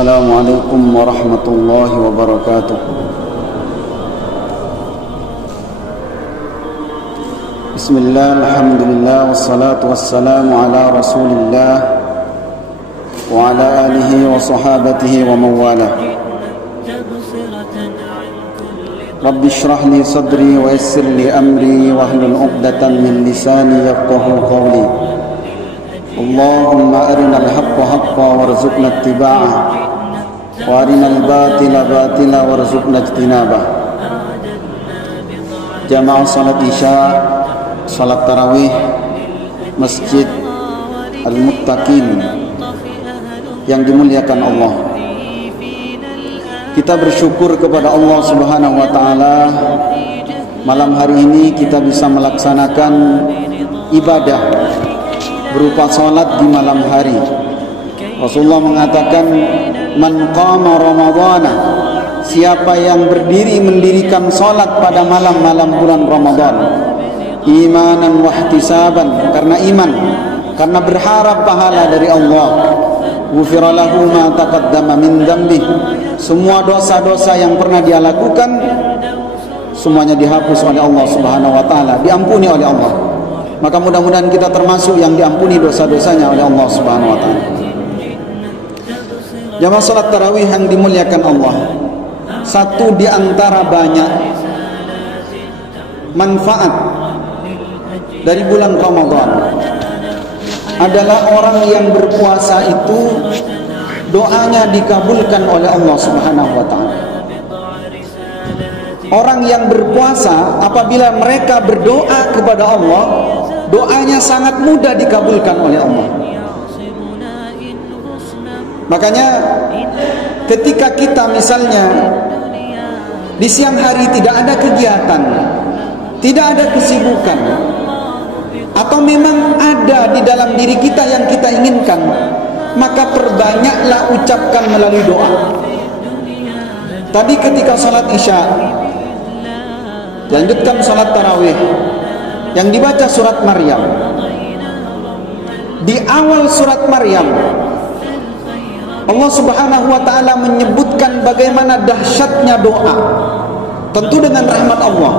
Assalamualaikum warahmatullahi wabarakatuh. Bismillah, alhamdulillah, wassalatu wassalamu ala rasulillah wa ala alihi wa sahabatihi wa mawalah. Rabbi shrah li sadri wa yassir li amri wahlul 'uqdatam min lisani yafqahu qawli. Allahumma arinal haqqa haqqan warzuqna ittiba'ah wa arinal batila batila warzuqna ijtinabah. Jamaah salat Isya, salat tarawih Masjid Al-Muttaqin yang dimuliakan Allah. Kita bersyukur kepada Allah Subhanahu wa taala, malam hari ini kita bisa melaksanakan ibadah berupa salat di malam hari. Rasulullah mengatakan, man qama ramadhana, siapa yang berdiri mendirikan salat pada malam-malam bulan Ramadan, imanan wa ihtisaban, karena iman, karena berharap pahala dari Allah, ghufira lahu ma taqaddama min dzambih, semua dosa-dosa yang pernah dia lakukan semuanya dihapus oleh Allah Subhanahu wa taala, diampuni oleh Allah. Maka mudah-mudahan kita termasuk yang diampuni dosa-dosanya oleh Allah Subhanahu wa taala. Jamaah salat tarawih yang dimuliakan Allah, satu di antara banyak manfaat dari bulan Ramadan adalah orang yang berpuasa itu doanya dikabulkan oleh Allah Subhanahu wa taala. Orang yang berpuasa apabila mereka berdoa kepada Allah, doanya sangat mudah dikabulkan oleh Allah. Makanya ketika kita misalnya di siang hari tidak ada kegiatan, tidak ada kesibukan, atau memang ada di dalam diri kita yang kita inginkan, maka perbanyaklah ucapkan melalui doa. Tadi ketika salat Isya, lanjutkan salat tarawih yang dibaca surat Maryam. Di awal surat Maryam, Allah Subhanahu wa taala menyebutkan bagaimana dahsyatnya doa, tentu dengan rahmat Allah.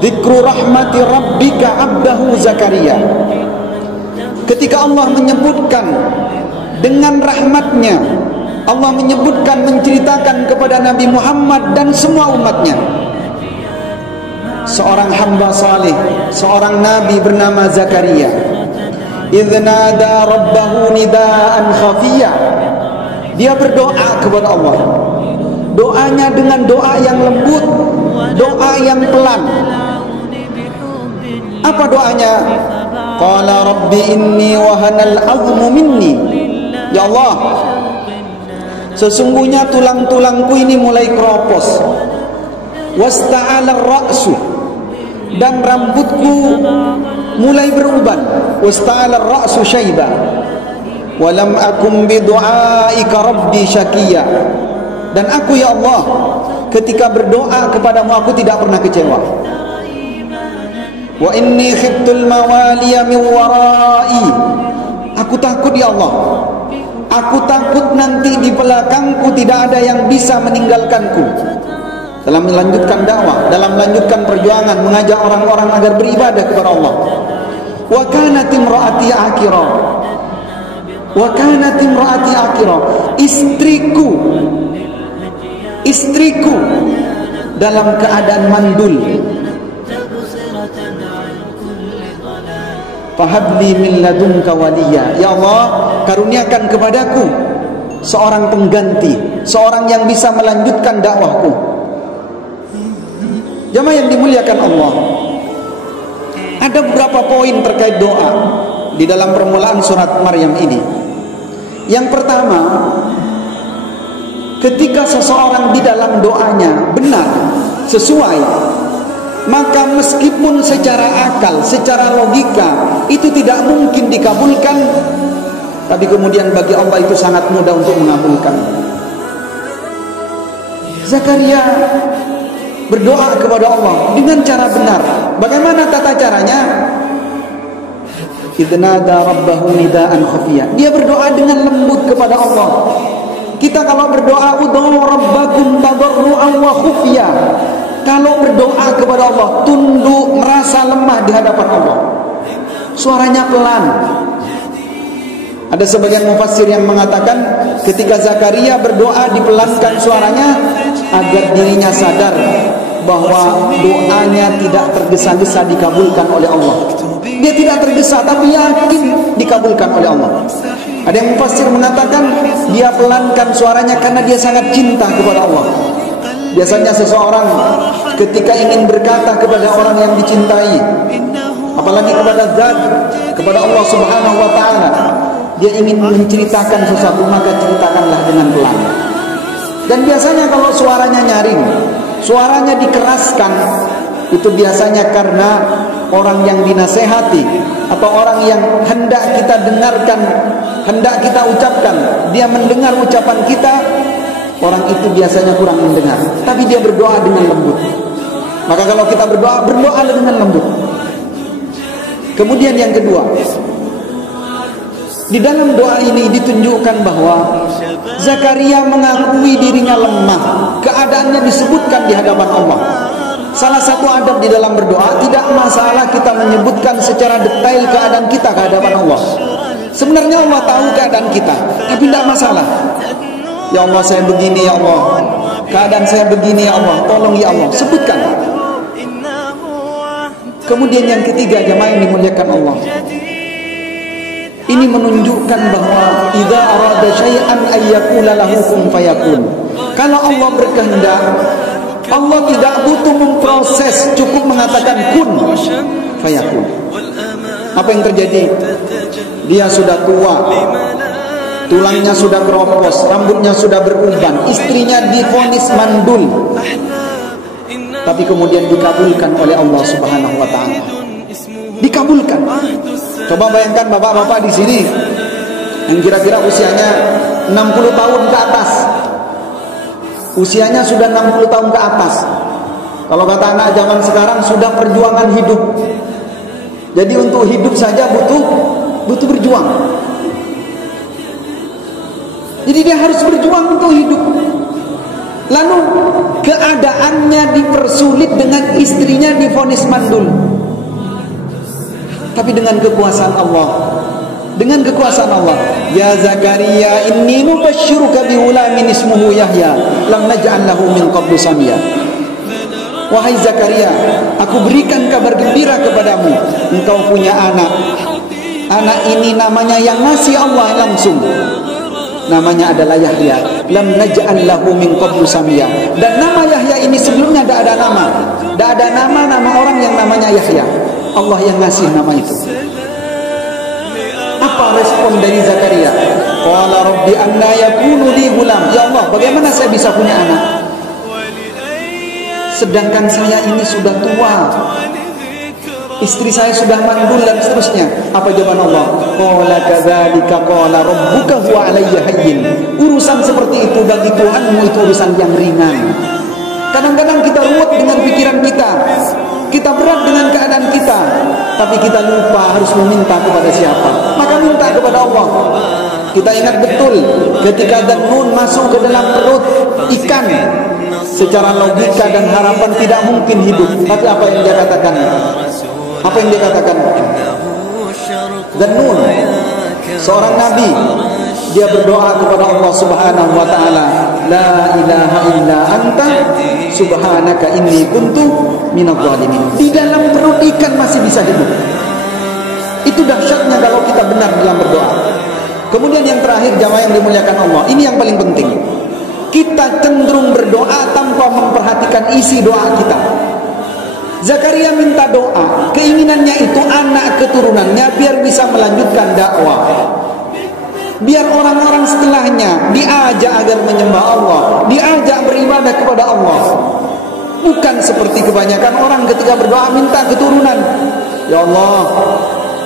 Dzikru rahmati rabbika 'abdahu Zakaria. Ketika Allah menyebutkan dengan rahmatnya, Allah menyebutkan, menceritakan kepada Nabi Muhammad dan semua umatnya, seorang hamba saleh, seorang nabi bernama Zakaria. Idz nada rabbahu nidaan khafiyya. Dia berdoa kepada Allah. Doanya dengan doa yang lembut, doa yang pelan. Apa doanya? Qala rabbi inni wahanal 'azmu minni. Ya Allah, sesungguhnya tulang-tulangku ini mulai keropos. Wasta'ala ar-ra'su, dan rambutku mulai beruban. Wasta'ala ar-ra'su syaiba. Walam akum bidu'aika rabbi syakiyya. Dan aku ya Allah, ketika berdoa kepadamu aku tidak pernah kecewa. Wa inni khiftul mawaliya min warai. Aku takut ya Allah, aku takut nanti di belakangku tidak ada yang bisa meninggalkanku. Dalam melanjutkan dakwah, dalam melanjutkan perjuangan, mengajak orang-orang agar beribadah kepada Allah. Wa kanat imraati akira. Wa kanat imraati akira. Istriku dalam keadaan mandul. Fahabli min ladunka waliya. Ya Allah, karuniakan kepadaku seorang pengganti, seorang yang bisa melanjutkan dakwahku. Jamaah yang dimuliakan Allah, ada beberapa poin terkait doa di dalam permulaan surat Maryam ini. Yang pertama, ketika seseorang di dalam doanya benar, sesuai, maka meskipun secara akal, secara logika itu tidak mungkin dikabulkan, tapi kemudian bagi Allah itu sangat mudah untuk mengabulkan. Zakaria berdoa kepada Allah dengan cara benar. Bagaimana tata caranya? Idnada rabbahu nidaan khafiyah. Dia berdoa dengan lembut kepada Allah. Kita kalau berdoa, ud'u rabbakum tadarru'an wa khufya. Kalau berdoa kepada Allah, tunduk, merasa lemah di hadapan Allah. Suaranya pelan. Ada sebagian mufassir yang mengatakan ketika Zakaria berdoa dipelankan suaranya agar dirinya sadar bahwa doanya tidak tergesa-gesa dikabulkan oleh Allah. Dia tidak tergesa tapi yakin dikabulkan oleh Allah. Ada yang mufassir mengatakan dia pelankan suaranya karena dia sangat cinta kepada Allah. Biasanya seseorang ketika ingin berkata kepada orang yang dicintai, apalagi kepada zat, kepada Allah Subhanahu wa taala, dia ingin menceritakan sesuatu, maka ceritakanlah dengan pelan. Dan biasanya kalau suaranya nyaring, suaranya dikeraskan, itu biasanya karena orang yang dinasehati atau orang yang hendak kita dengarkan, hendak kita ucapkan, dia mendengar ucapan kita, orang itu biasanya kurang mendengar, tapi dia berdoa dengan lembut. Maka kalau kita berdoa, berdoalah dengan lembut. Kemudian yang kedua, di dalam doa ini ditunjukkan bahwa Zakaria mengakui dirinya lemah. Keadaannya disebutkan di hadapan Allah. Salah satu adab di dalam berdoa, tidak masalah kita menyebutkan secara detail keadaan kita ke hadapan Allah. Sebenarnya Allah tahu keadaan kita, tapi tidak masalah. Ya Allah, saya begini ya Allah, keadaan saya begini ya Allah, tolong ya Allah, sebutkan. Kemudian yang ketiga, jemaah yang dimuliakan Allah, ini menunjukkan bahwa idza arada syai'an ayyakula lahu kun fayakun. Kalau Allah berkehendak, Allah tidak butuh memproses, cukup mengatakan kun fayakun. Apa yang terjadi? Dia sudah tua, tulangnya sudah keropos, rambutnya sudah beruban, istrinya divonis mandul, tapi kemudian dikabulkan oleh Allah Subhanahu wa taala. Dikabulkan. Coba bayangkan bapak-bapak di sini yang kira-kira usianya 60 tahun ke atas. Usianya sudah 60 tahun ke atas. Kalau kata anak zaman sekarang sudah perjuangan hidup. Jadi untuk hidup saja butuh berjuang. Jadi dia harus berjuang untuk hidup. Lalu keadaannya dipersulit dengan istrinya divonis mandul. Tapi dengan kekuasaan Allah, dengan kekuasaan Allah, ya Zakaria inni nubasyyiruka bi ghulamin ismuhu Yahya lam naj'al lahu min qablu samia. Wahai Zakaria, aku berikan kabar gembira kepadamu, engkau punya anak. Anak ini namanya yang ngasih Allah langsung, namanya adalah Yahya. Lam naj'al lahu min qablu samia. Dan nama Yahya ini sebelumnya tidak ada nama. Tidak ada nama orang yang namanya Yahya. Allah yang ngasih nama itu. Apa respon dari Zakaria? Qala rabbi anna yakunu li ghulam. Ya Allah, bagaimana saya bisa punya anak? Sedangkan saya ini sudah tua, istri saya sudah mandul dan seterusnya. Apa jawaban Allah? Qala kadzalika qala rabbuka huwa alayya hayyin. Urusan seperti itu bagi Tuhanmu itu urusan yang ringan. Kadang-kadang kita ruwet dengan pikiran kita, kita berat dengan keadaan kita, tapi kita lupa harus meminta kepada siapa. Maka minta kepada Allah. Kita ingat betul ketika Dzannun masuk ke dalam perut ikan, secara logika dan harapan tidak mungkin hidup. Tapi apa yang dia katakan? Apa yang dia katakan? Dzannun, seorang nabi, dia berdoa kepada Allah Subhanahu wa taala, la ilaha illa anta subhanaka inni kuntu minadh dhalimin. Di dalam perut ikan masih bisa hidup. Itu dahsyatnya kalau kita benar dalam berdoa. Kemudian yang terakhir, jamaah yang dimuliakan Allah, ini yang paling penting. Kita cenderung berdoa tanpa memperhatikan isi doa kita. Zakaria minta doa, keinginannya itu anak keturunannya biar bisa melanjutkan dakwah. Biar orang-orang setelahnya diajak agar menyembah Allah, diajak beribadah kepada Allah. Bukan seperti kebanyakan orang ketika berdoa minta keturunan. Ya Allah,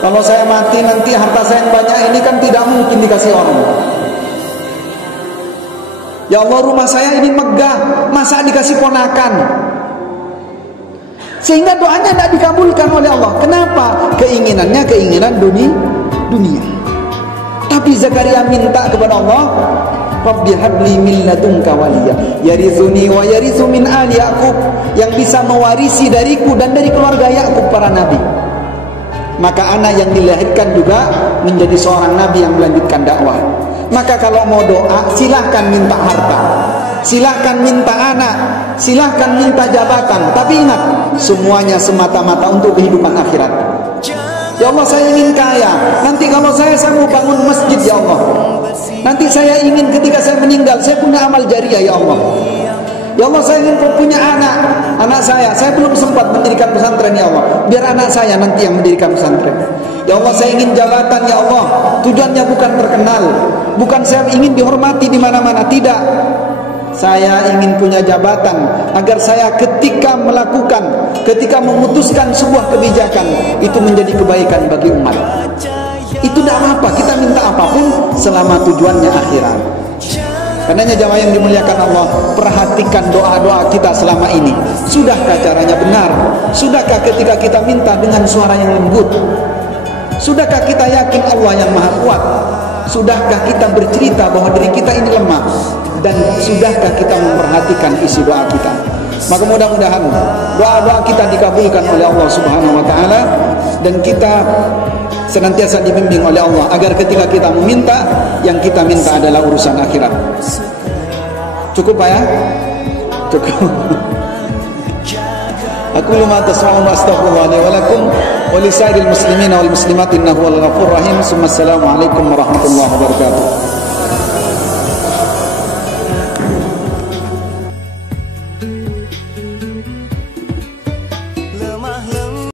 kalau saya mati nanti harta saya yang banyak ini kan tidak mungkin dikasih orang. Ya Allah, rumah saya ini megah, masa dikasih ponakan? Sehingga doanya tidak dikabulkan oleh Allah. Kenapa? Keinginannya keinginan dunia. Tapi Zakaria minta kepada Allah, Rabbi habli min ladunka waliya yarithuni wa yarithu min ali Yaqub, yang bisa mewarisi dariku dan dari keluarga Yakub para nabi. Maka anak yang dilahirkan juga menjadi seorang nabi yang melanjutkan dakwah. Maka kalau mau doa, silahkan minta harta, silahkan minta anak, silahkan minta jabatan, tapi ingat, semuanya semata-mata untuk kehidupan akhirat. Ya Allah, saya ingin kaya. Nanti kalau saya mau bangun masjid, ya Allah. Nanti saya ingin ketika saya meninggal, saya punya amal jariah, ya Allah. Ya Allah, saya ingin punya anak saya belum sempat mendirikan pesantren, ya Allah. Biar anak saya nanti yang mendirikan pesantren. Ya Allah, saya ingin jabatan, ya Allah. Tujuannya bukan terkenal, bukan saya ingin dihormati di mana-mana, tidak. Saya ingin punya jabatan agar saya ketika memutuskan sebuah kebijakan itu menjadi kebaikan bagi umat. Itu tidak apa-apa, kita minta apapun selama tujuannya akhirat. Karenanya jamaah yang dimuliakan Allah, perhatikan doa-doa kita selama ini. Sudahkah caranya benar? Sudahkah ketika kita minta dengan suara yang lembut? Sudahkah kita yakin Allah yang maha kuat? Sudahkah kita bercerita bahwa diri kita ini lemah? Dan sudahkah kita memperhatikan isi doa kita? Maka mudah-mudahan doa-doa kita dikabulkan oleh Allah Subhanahu wa taala, dan kita senantiasa dibimbing oleh Allah agar ketika kita meminta, yang kita minta adalah urusan akhirat. Cukup Pak ya? Cukup. Aku luma tasma'un wa astaghfirullah li wa lakum wa li sa'iril muslimina wal muslimat innahu wal ghafurur rahim. Assalamualaikum warahmatullahi wabarakatuh.